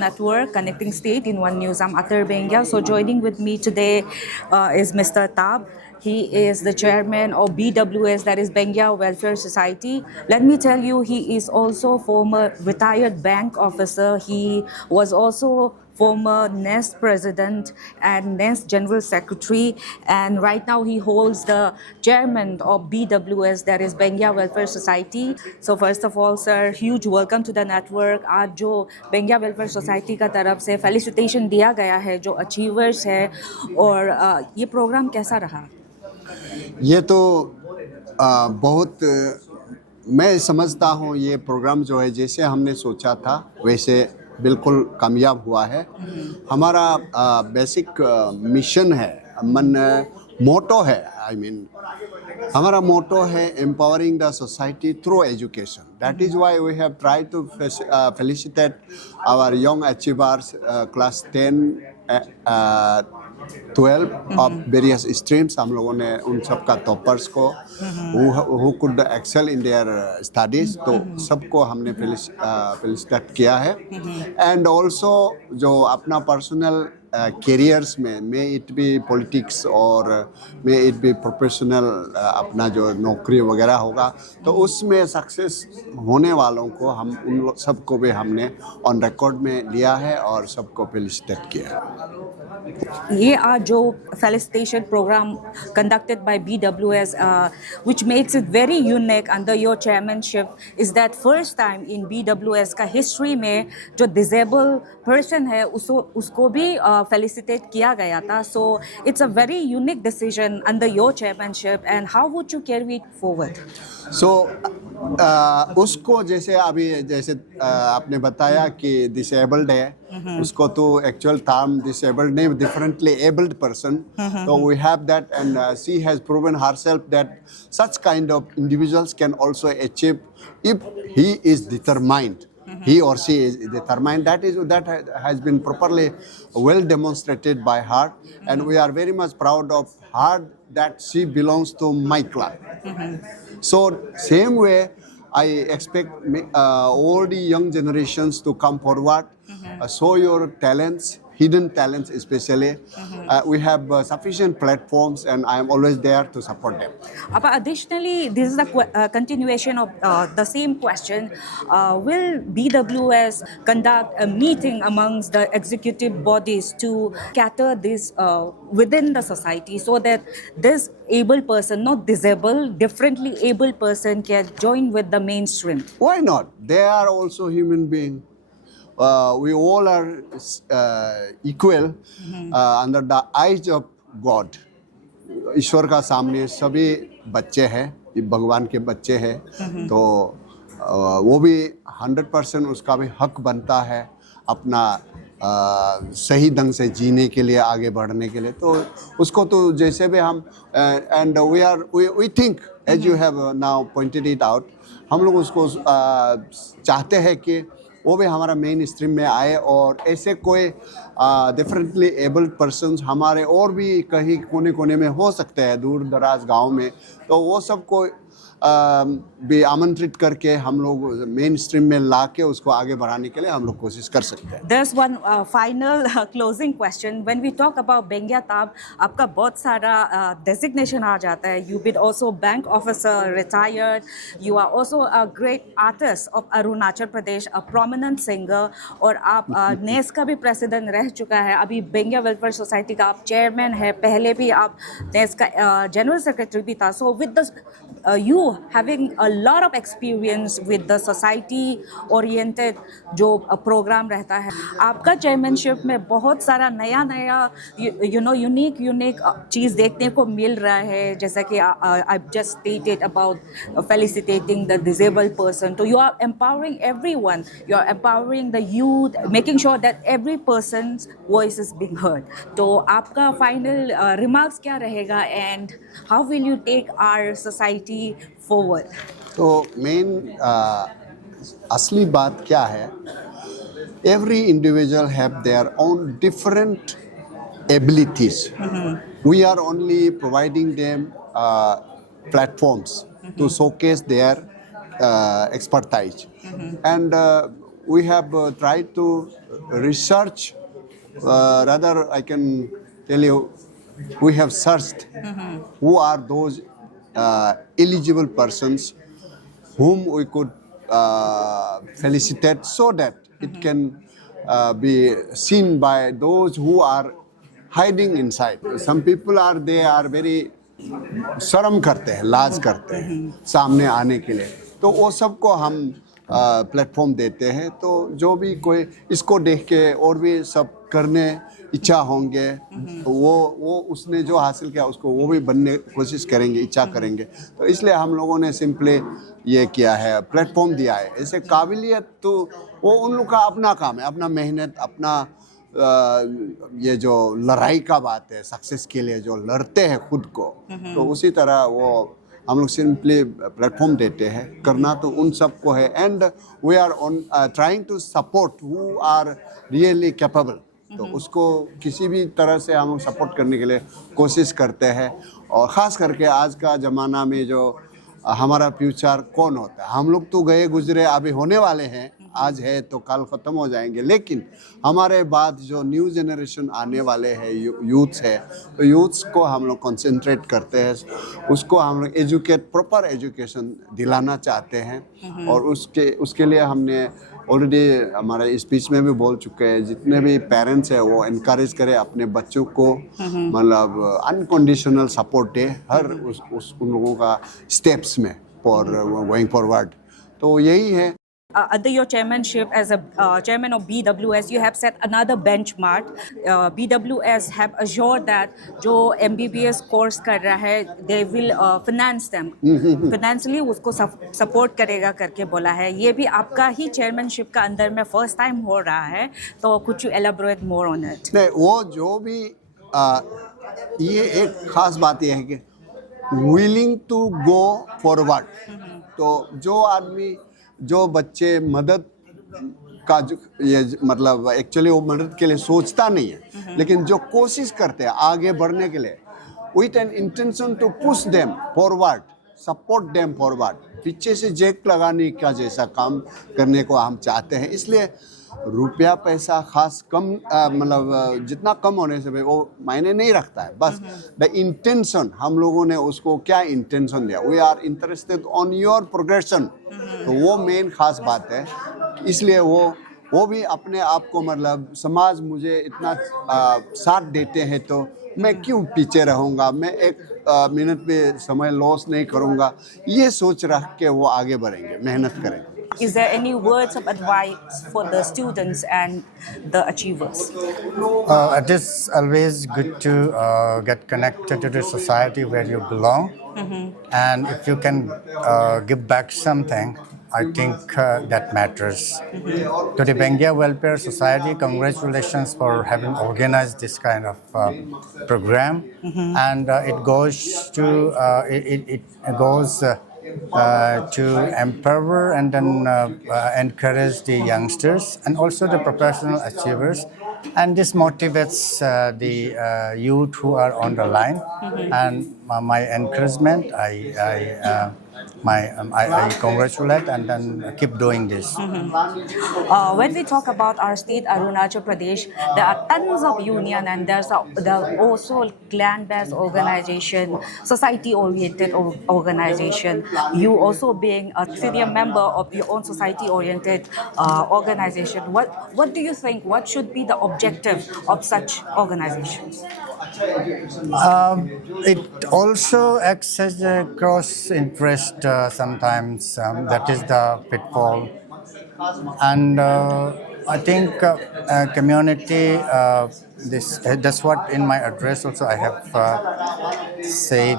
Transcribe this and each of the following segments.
network, Connecting State in One News. I'm Atar Bengia. So joining with me today is Mr. Tab. He is the chairman of BWS, that is Bengia Welfare Society. Let me tell you, he is also former retired bank officer. He was also former NEST president and NEST general secretary, and right now he holds the chairman of BWS, that is Bengia Welfare Society. So first of all, sir, huge welcome to the network. आज जो Bengia welfare society का तरफ से felicitation दिया गया है जो achievers है, और ये प्रोग्राम कैसा रहा? ये तो बहुत मैं समझता हूँ ये प्रोग्राम जो है जैसे हमने सोचा था वैसे बिल्कुल कामयाब हुआ है। हमारा बेसिक मिशन है, मोटो है, हमारा मोटो है empowering the society through education. That is why we have tried to felicitate our young achievers class 10 12 of various streams. हम लोगों ने उन सब का टॉपर्स को who could excel in their studies, तो सबको हमने फेलिसिटेट किया है। एंड ऑल्सो जो अपना पर्सनल कैरियर्स में, मे इट बी पॉलिटिक्स और मे इट बी प्रोफेशनल, अपना जो नौकरी वगैरह होगा, तो उसमें सक्सेस होने वालों को हम उन सबको भी हमने ऑन रिकॉर्ड में लिया है और सबको फेलिसिटेट किया है। ये आज जो felicitation program conducted by BWS, which makes it very unique under your chairmanship, is that first time in BWS का history में जो disabled person है उसको भी felicitate किया गया था. So it's a very unique decision under your chairmanship, and how would you carry it forward? So उसको जैसे अभी जैसे आपने बताया कि disabled है, उसको तो एक्चुअल टर्म डिसेबल्ड नहीं, डिफरेंटली एबल्ड पर्सन, तो we have that and she has proven herself that such kind of individuals can also achieve if he is determined, he or she is determined. That has been properly well demonstrated by her, and we are very much proud of her that she belongs to my club. So same way I expect all the young generations to come forward, show your talents, hidden talents especially. We have sufficient platforms and I am always there to support them. But additionally, this is the continuation of the same question. Will BWS conduct a meeting amongst the executive bodies to cater this within the society so that this able person, not disabled, differently able person can join with the mainstream? Why not? They are also human beings. We all are equal under the eyes of God. ईश्वर का सामने सभी बच्चे हैं, भगवान के बच्चे हैं, तो वो भी 100% उसका भी हक बनता है अपना सही ढंग से जीने के लिए, आगे बढ़ने के लिए। तो उसको तो जैसे भी हम and we think as you have now pointed it out, हम लोग उसको चाहते हैं कि वो भी हमारा मेन स्ट्रीम में आए, और ऐसे कोई डिफरेंटली एबल्ड पर्सन्स हमारे और भी कहीं कोने कोने में हो सकते हैं, दूर दराज गांव में, तो वो सबको भी आमंत्रित करके हम लोग मेन स्ट्रीम में ला के उसको आगे बढ़ाने के लिए हम लोग कोशिश कर सकते हैं। There's one final closing question. When we talk about Bengia Tab, आपका बहुत सारा designation आ जाता है. You've been also bank officer, retired. You are also a great artist of Arunachal Pradesh, a prominent singer, और आप नेस का भी president रह चुका है. अभी Bengia Welfare Society का आप chairman है. पहले भी आप नेस का general secretary भी था. So with the you having a lot of experience with the society oriented जो प्रोग्राम रहता है, आपका चेयरमैनशिप में बहुत सारा नया यूनिक चीज़ देखने को मिल रहा है, जैसा कि I just stated about felicitating the disabled person. So you are empowering everyone, you are empowering the youth, making sure that every person's voice is being heard. तो आपका final remarks क्या रहेगा, and how will you take our society forward? तो main असली बात क्या है, every individual have their own different abilities. We are only providing them platforms to showcase their expertise, and we have tried to research, rather I can tell you, we have searched who are those eligible persons whom we could felicitate so that it can be seen by those who are hiding inside. Some people are, they are very शर्म करते हैं, लाज करते हैं सामने आने के लिए, तो वो सबको हम प्लेटफॉर्म देते हैं। तो जो भी कोई इसको देख के और भी सब करने इच्छा होंगे, वो उसने जो हासिल किया उसको वो भी बनने कोशिश करेंगे, इच्छा करेंगे। तो इसलिए हम लोगों ने सिंपली ये किया है, प्लेटफॉर्म दिया है। ऐसे काबिलियत तो वो उन लोग का अपना काम है, अपना मेहनत, अपना ये जो लड़ाई का बात है, सक्सेस के लिए जो लड़ते हैं खुद को, तो उसी तरह वो हम लोग सिंपली प्लेटफॉर्म देते हैं। करना तो उन सबको है, and we are on trying to support who are really capable. तो उसको किसी भी तरह से हम सपोर्ट करने के लिए कोशिश करते हैं। और ख़ास करके आज का ज़माना में जो हमारा फ्यूचर कौन होता है, हम लोग तो गए गुजरे, अभी होने वाले हैं, आज है तो कल ख़त्म हो जाएंगे, लेकिन हमारे बाद जो न्यू जनरेशन आने वाले हैं, यूथ्स है, तो यूथ्स को हम लोग कंसंट्रेट करते हैं, उसको हम लोग प्रॉपर एजुकेशन दिलाना चाहते हैं। और उसके लिए हमने ऑलरेडी हमारे स्पीच में भी बोल चुके हैं, जितने भी पेरेंट्स हैं वो इनकरेज करें अपने बच्चों को, मतलब अनकंडीशनल सपोर्ट दे हर उन लोगों का स्टेप्स में फॉर गोइंग फॉरवर्ड। तो यही है। Under your chairmanship as a chairman of BWS, you have set another benchmark. BWS have assured that जो MBBS course कर रहा है, they will finance them. Financially उसको support करेगा करके बोला है। ये भी आपका ही chairmanship का अंदर में first time हो रहा है, तो could you elaborate more on it? नहीं, वो जो भी ये एक खास बात ये है कि willing to go forward। तो जो आदमी, जो बच्चे मदद का ये मतलब एक्चुअली वो मदद के लिए सोचता नहीं है, लेकिन जो कोशिश करते हैं आगे बढ़ने के लिए, with an intention to push them forward, support them forward, पीछे से जैक लगाने का जैसा काम करने को हम चाहते हैं। इसलिए रुपया पैसा खास कम मतलब जितना कम होने से भाई वो मायने नहीं रखता है, बस द इंटेंशन, हम लोगों ने उसको क्या इंटेंशन दिया, we are interested on your progression, तो वो मेन खास बात है। इसलिए वो भी अपने आप को मतलब समाज मुझे इतना साथ देते हैं तो मैं क्यों पीछे रहूँगा, मैं एक मिनट भी समय लॉस नहीं करूँगा, ये सोच रख के वो आगे बढ़ेंगे, मेहनत करेंगे। Is there any words of advice for the students and the achievers? It is always good to get connected to the society where you belong, and if you can give back something, I think that matters. To the Bengia Welfare Society, congratulations for having organized this kind of program, and it goes to empower and then encourage the youngsters and also the professional achievers, and this motivates the youth who are on the line. And my encouragement, I congratulate and then keep doing this. When we talk about our state, Arunachal Pradesh, there are tons of union, and there are also clan-based organization, society-oriented organization. You also being a senior member of your own society-oriented organization. What do you think? What should be the objective of such organizations? It also acts as a cross interest sometimes. That is the pitfall. And I think community, that's what in my address also I have said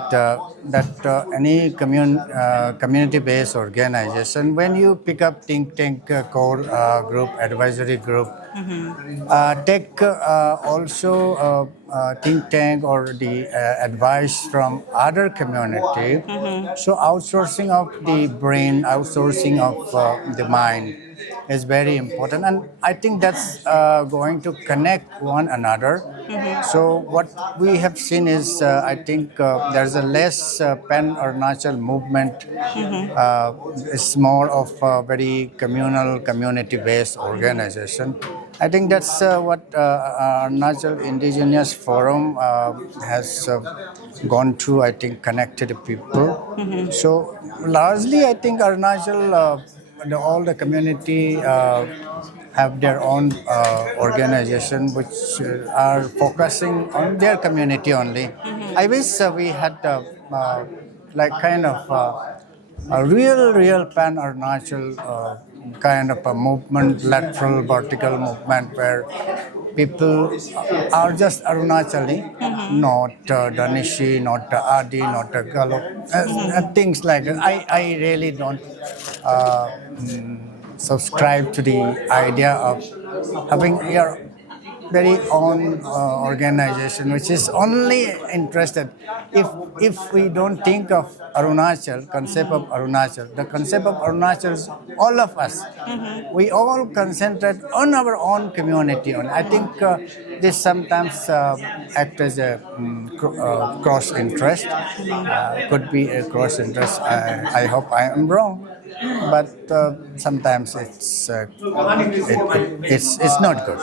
that any community-based organization, when you pick up think tank, core group, advisory group, take also think tank or the advice from other community. So outsourcing of the brain, outsourcing of the mind, is very important, and I think that's going to connect one another. So what we have seen is, I think there's a less Pan Arunachal movement. It's more of a very communal, community-based organization. I think that's what Arunachal Indigenous Forum has gone through. I think connected people. So largely, I think Arunachal, all the community have their own organization which are focusing on their community only. I wish we had like kind of a real Pan Arunachal kind of a movement, lateral, vertical movement where people are just Arunachali, not Danishi, not Adi, not Galo, things like that. I really don't subscribe to the idea of having your very own organization which is only interested. If we don't think of Arunachal, concept of Arunachal, the concept of Arunachal is all of us. We all concentrate on our own community. And I think this sometimes act as a cross interest. Could be a cross interest. I hope I am wrong, but sometimes it's not good.